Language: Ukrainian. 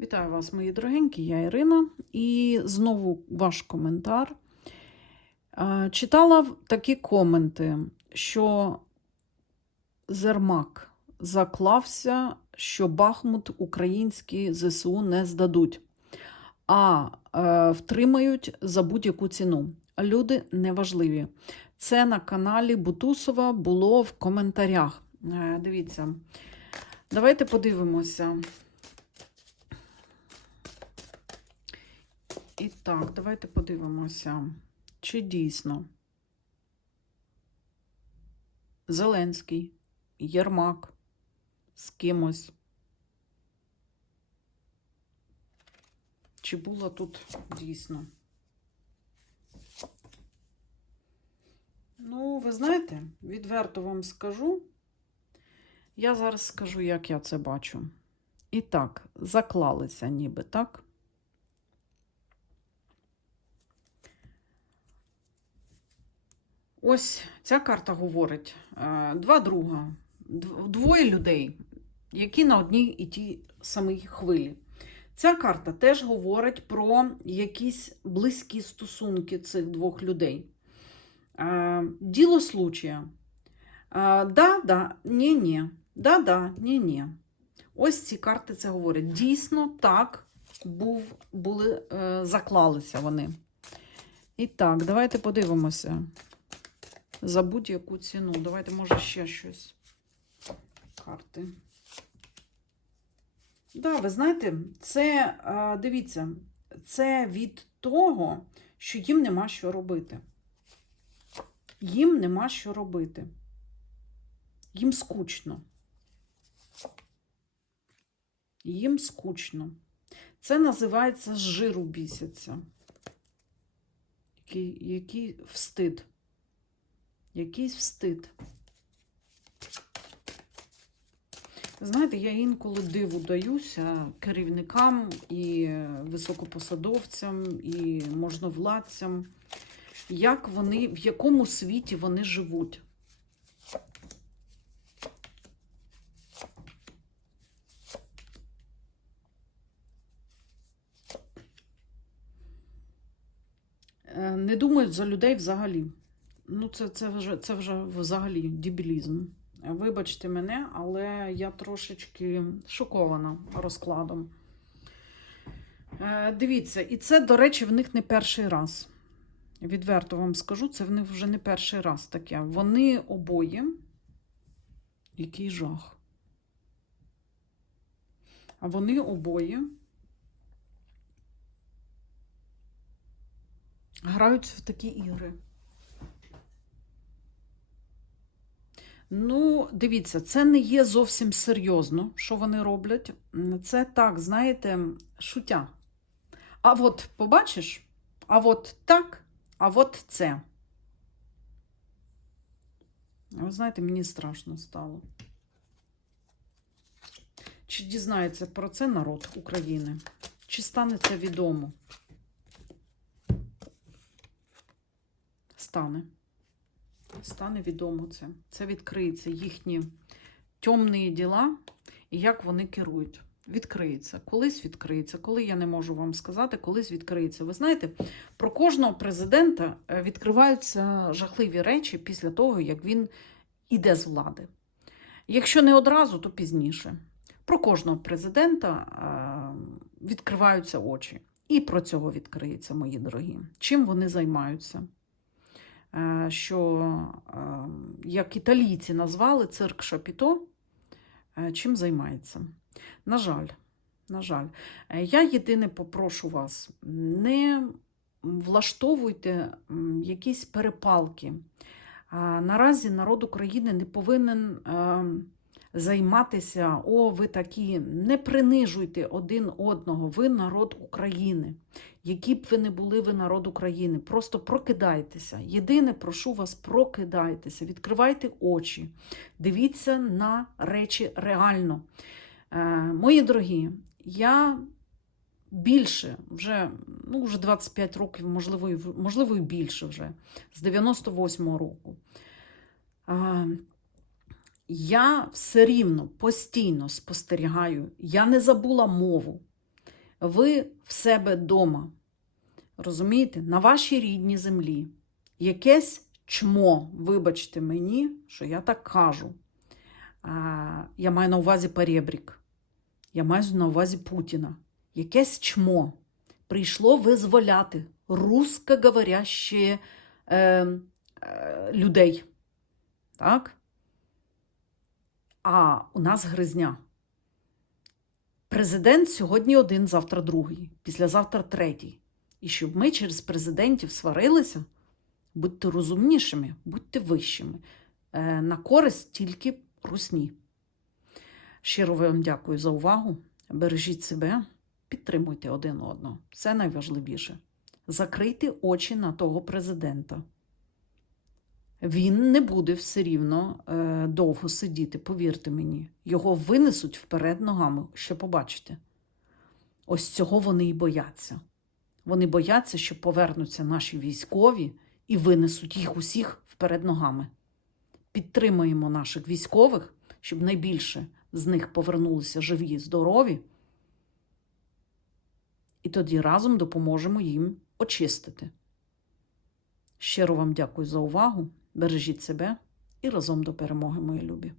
Вітаю вас, мої дорогенькі, я Ірина. І знову ваш коментар. Читала такі коменти, що Зермак заклався, що Бахмут українські ЗСУ не здадуть, а е, втримають за будь-яку ціну. Люди неважливі. Це на каналі Бутусова було в коментарях. Е, Дивіться, давайте подивимося. І так, давайте подивимося, чи дійсно Зеленський, Єрмак з кимось. Чи було тут дійсно? Ну, ви знаєте, відверто вам скажу. Я зараз скажу, як я це бачу. І так, заклалися ніби, так? Ось ця карта говорить: е, два друга, двоє людей, які на одній і тій самій хвилі. Ця карта теж говорить про якісь близькі стосунки цих двох людей. Е, Діло случая. Е, Да, да, ні, ні. Да, да, ні, ні. Ось ці карти це говорять. Дійсно, так був, були, заклалися вони. І так, давайте подивимося за будь-яку ціну. Давайте, може, ще щось. Карти. Да, ви знаєте, це, дивіться, це від того, що їм нема що робити. Їм нема що робити. Їм скучно. Їм скучно. Це називається з жиру бісяться. Який, який встид. Якийсь встид. Знаєте, я інколи диву даюся керівникам і високопосадовцям, і можновладцям, як вони, в якому світі вони живуть. Е, Не думають за людей взагалі. Ну, це, це, вже, це вже взагалі дебілізм. Вибачте мене, але я трошечки шокована розкладом. Е, Дивіться, і це, до речі, в них не перший раз. Відверто вам скажу, це в них вже не перший раз таке. Вони обоє. Який жах. А вони обоє грають в такі ігри. Ну, дивіться, це не є зовсім серйозно, що вони роблять. Це так, знаєте, шуття. А от побачиш, а от так, а от це. Ви знаєте, мені страшно стало. Чи дізнається про це народ України? Чи стане це відомо? Стане стане відомо це. Це відкриється їхні темні діла і як вони керують. Відкриється. Колись відкриється, коли я не можу вам сказати, колись відкриється. Ви знаєте, про кожного президента е, відкриваються жахливі речі після того, як він іде з влади. Якщо не одразу, то пізніше. Про кожного президента е, відкриваються очі. І про цього відкриється, мої дорогі. Чим вони займаються? Е, що, е, як італійці назвали цирк Шапіто, е, чим займається. На жаль, на жаль, я єдине попрошу вас, не влаштовуйте якісь перепалки. Наразі народ України не повинен е, займатися, о, ви такі, не принижуйте один одного, ви народ України. Які б ви не були, ви народ України. Просто прокидайтеся. Єдине, прошу вас, прокидайтеся, відкривайте очі, дивіться на речі реально. Е, мої дорогі, я більше, вже, ну, вже 25 років, можливо, можливо, і більше вже, з 98-го року. Я все рівно постійно спостерігаю, я не забула мову. ви в себе вдома. Розумієте, на вашій рідній землі якесь чмо, вибачте мені, що я так кажу. Я маю на увазі перебрік. Я маю на увазі Путіна. Якесь чмо прийшло визволяти русскоговорящі е, е, людей. Так? А у нас гризня. Президент сьогодні один, завтра другий, післязавтра третій. І щоб ми через президентів сварилися, будьте розумнішими, будьте вищими. Е, на користь тільки русні. Щиро вам дякую за увагу. Бережіть себе, підтримуйте один одного. Це найважливіше. Закрийте очі на того президента. Він не буде все рівно е, довго сидіти, повірте мені. Його винесуть вперед ногами, ще побачите. Ось цього вони і бояться. Вони бояться, що повернуться наші військові і винесуть їх усіх вперед ногами. Підтримуємо наших військових, щоб найбільше з них повернулися живі, здорові. І тоді разом допоможемо їм очистити. Щиро вам дякую за увагу. Бережіть себе і разом до перемоги, мої любі.